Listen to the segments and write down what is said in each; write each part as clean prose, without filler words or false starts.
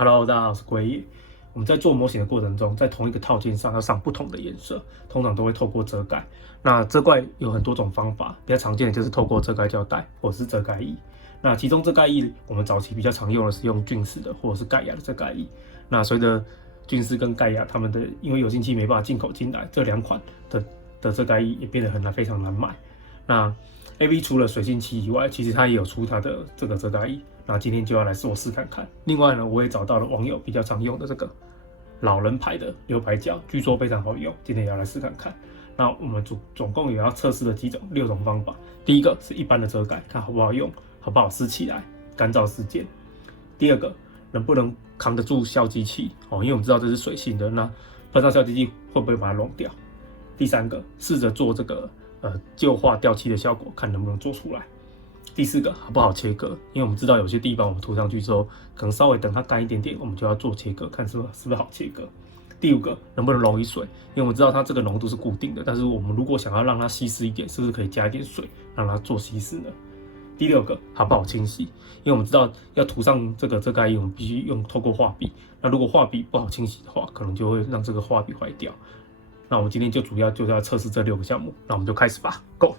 Hello，大家好，我是龟爷。我们在做模型的过程中，在同一个套件上要上不同的颜色，通常都会透过遮盖。那遮盖有很多种方法，比较常见的就是透过遮盖胶带或者是遮盖液。那其中遮盖液，我们早期比较常用的是用菌丝的或者是盖亚的遮盖液。那随着菌丝跟盖亚它们的因为有性期没办法进口进来，这两款的遮盖液也变得非常难买。那 AV 除了水性漆以外，其实它也有出它的这个遮盖液。那今天就要来做试看看。另外呢，我也找到了网友比较常用的这个老人牌的留白胶，据说非常好用，今天也要来试看看。那我们总共也要测试的6种方法。第一个是一般的遮盖，看好不好用，好不好撕起来，干燥时间。第二个，能不能扛得住消基器因为我们知道这是水性的，那不知道消基器会不会把它溶掉。第三个，试着做这个旧化掉漆的效果，看能不能做出来。第四个，好不好切割？因为我们知道有些地方我们涂上去之后，可能稍微等它干一点点，我们就要做切割，看是不是好切割。第五个，能不能溶于水？因为我们知道它这个浓度是固定的，但是我们如果想要让它稀释一点，是不是可以加一点水，让它做稀释呢？第六个，好不好清洗？因为我们知道要涂上这个遮盖液，我们必须透过画笔。那如果画笔不好清洗的话，可能就会让这个画笔坏掉。那我们今天就主要就是要测试这6个项目，那我们就开始吧 ，Go！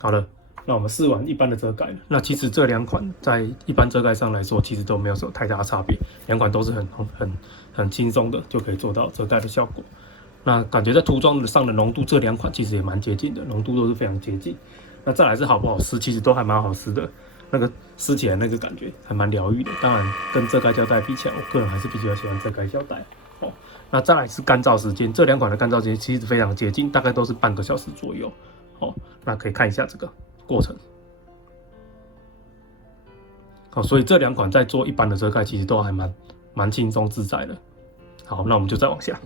好了，那我们试完一般的遮盖了。那其实这2款在一般遮盖上来说，其实都没有什么太大的差别，2款都是很轻松的就可以做到遮盖的效果。那感觉在涂装上的浓度，这2款其实也蛮接近的，浓度都是非常接近。那再来是好不好撕，其实都还蛮好撕的，那个撕起来那个感觉还蛮疗愈的。当然跟遮盖胶带比起来，我个人还是比较喜欢遮盖胶带。那再来是干燥时间，这2款的干燥时间其实非常接近，大概都是半个小时左右。那可以看一下这个过程。所以这2款在做一般的遮盖，其实都还蛮轻松自在的。好，那我们就再往下。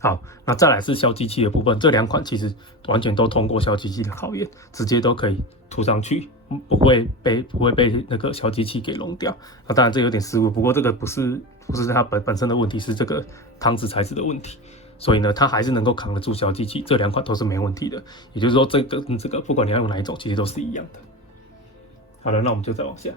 好，那再来是消基器的部分，这2款其实完全都通过消基器的考验，直接都可以涂上去，不会被那个消基器给溶掉。那当然这有点失误，不过这个不是它本身的问题，是这个汤匙材质的问题，所以呢，它还是能够扛得住消基器，这2款都是没问题的。也就是说，这个跟这个不管你要用哪一种，其实都是一样的。好了，那我们就再往下。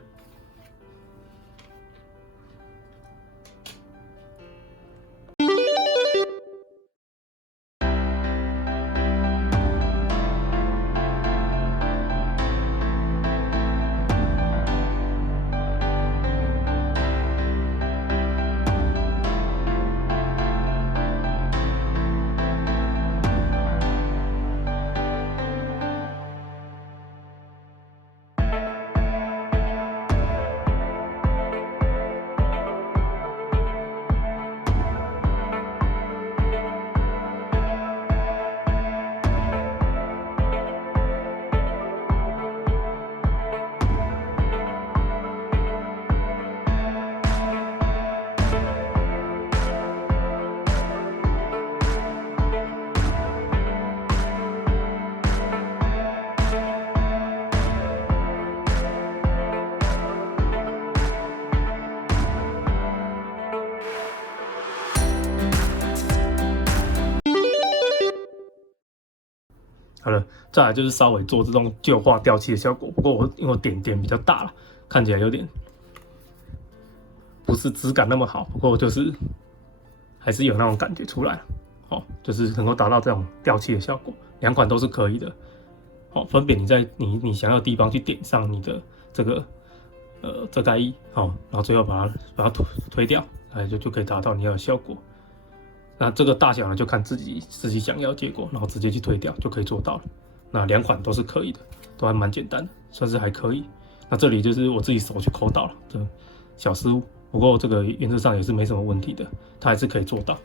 好了，再来就是稍微做这种旧化掉漆的效果。不过因为我点比较大了，看起来有点不是质感那么好，不过就是还是有那种感觉出来，就是能够达到这种掉漆的效果。两款都是可以的，分别你在你想要的地方去点上你的这个遮盖液，然后最后把它推掉，就可以达到你要的效果。那这个大小呢，就看自己想要的结果，然后直接去推掉就可以做到了。那两款都是可以的，都还蛮简单的，算是还可以。那这里就是我自己手去抠到了，这小失误，不过这个原则上也是没什么问题的，它还是可以做到。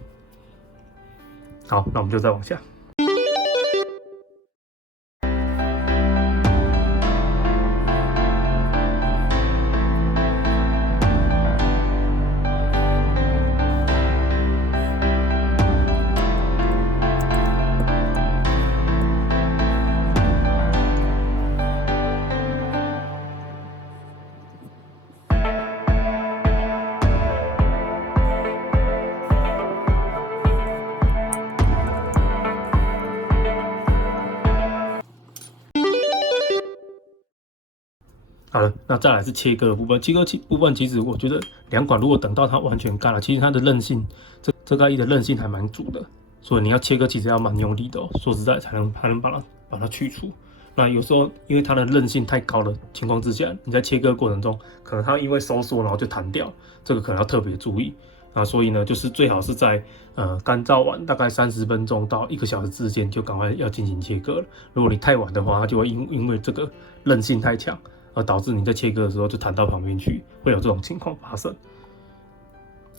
好，那我们就再往下。好了，那再来是切割的部分。切割部分其实我觉得两款如果等到它完全干了，其实它的韧性，遮盖液的韧性还蛮足的，所以你要切割其实要蛮用力的说实在才能把它去除。那有时候因为它的韧性太高的情况之下，你在切割过程中可能它因为收缩然后就弹掉，这个可能要特别注意。所以呢，就是最好是在干燥完大概30分钟到1个小时之间就赶快要进行切割了。如果你太晚的话，它就会因为这个韧性太强，而导致你在切割的时候就弹到旁边去，会有这种情况发生。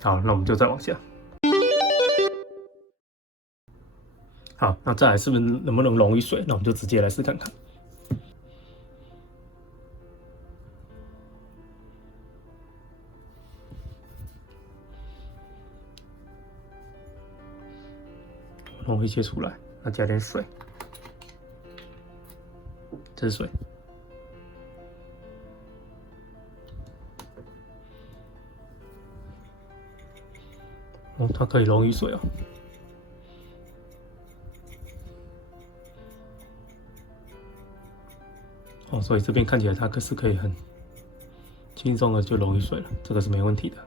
好，那我们就再往下。好，那再来是不是能不能溶于水？那我们就直接来试看看。溶一些出来，那加点水，这是水。它可以溶于水所以这边看起来它是可以很轻松的就溶于水了，这个是没问题的。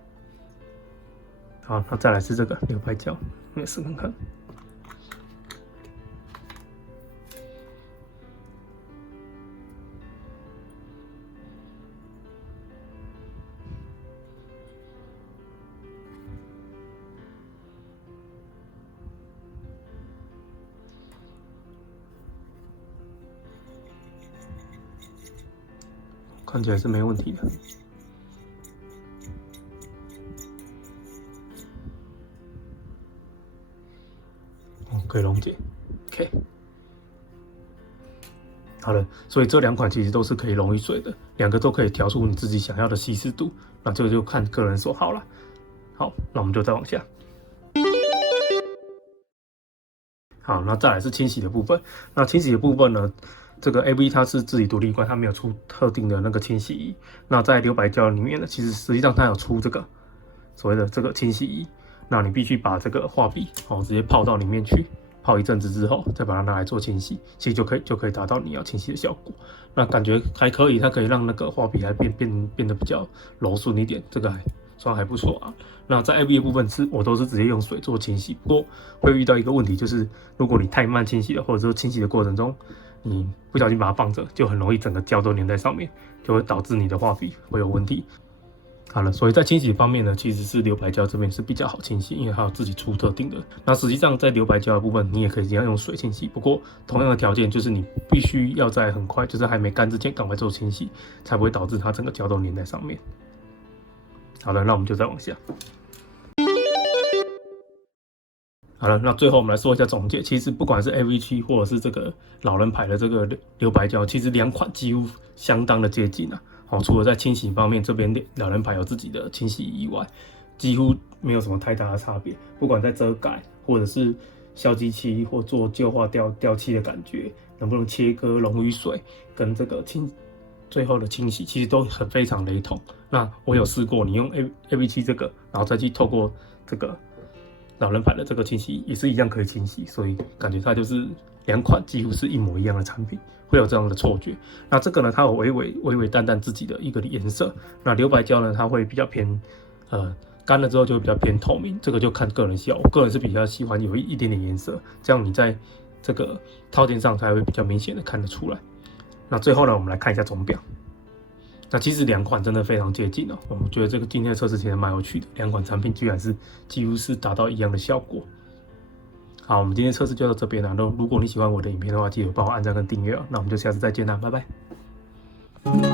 好，那再来是这个牛白胶，也试看看。看起来是没问题的。可以溶解 ，OK。好了，所以这两款其实都是可以溶于水的，两个都可以调出你自己想要的稀释度，那这个就看个人所好了。好，那我们就再往下。好，那再来是清洗的部分。那清洗的部分呢，这个 AV 它是自己独立罐，它没有出特定的那个清洗仪。那在留白胶里面呢，其实实际上它有出这个所谓的这个清洗仪。那你必须把这个画笔直接泡到里面去，泡一阵子之后，再把它拿来做清洗，其实就可以达到你要清洗的效果。那感觉还可以，它可以让那个画笔还变得比较柔顺一点，这个算还不错啊。那在 AV 的部分我都是直接用水做清洗，不过会遇到一个问题，就是如果你太慢清洗了，或者说清洗的过程中你不小心把它放着，就很容易整个胶都粘在上面，就会导致你的画笔会有问题。好了，所以在清洗方面呢，其实是留白胶这边是比较好清洗，因为它有自己出特定的。那实际上在留白胶的部分，你也可以直接用水清洗，不过同样的条件就是你必须要在很快，就是还没干之前赶快做清洗，才不会导致它整个胶都粘在上面。好了，那我们就再往下。好了，那最后我们来说一下总结。其实不管是 AV7 或者是这个老人牌的这个留白胶，其实两款几乎相当的接近啊。除了在清洗方面，这边老人牌有自己的清洗以外，几乎没有什么太大的差别。不管在遮盖或者是消基漆或做旧化掉漆的感觉，能不能切割溶于水，跟这个最后的清洗，其实都非常雷同。那我有试过，你用 AV7 这个，然后再去透过这个老人牌的这个清洗，也是一样可以清洗，所以感觉它就是两款几乎是一模一样的产品，会有这样的错觉。那这个呢，它有微微淡淡自己的一个颜色。那留白胶呢，它会比较偏干了之后就会比较偏透明，这个就看个人喜好。我个人是比较喜欢有一点点颜色，这样你在这个套件上才会比较明显的看得出来。那最后呢，我们来看一下钟表。那其实2款真的非常接近哦，我觉得这个今天的测试其实蛮有趣的，2款产品居然是几乎是达到一样的效果。好，我们今天测试就到这边了。如果你喜欢我的影片的话，记得帮我按赞跟订阅哦。那我们就下次再见啦，拜拜。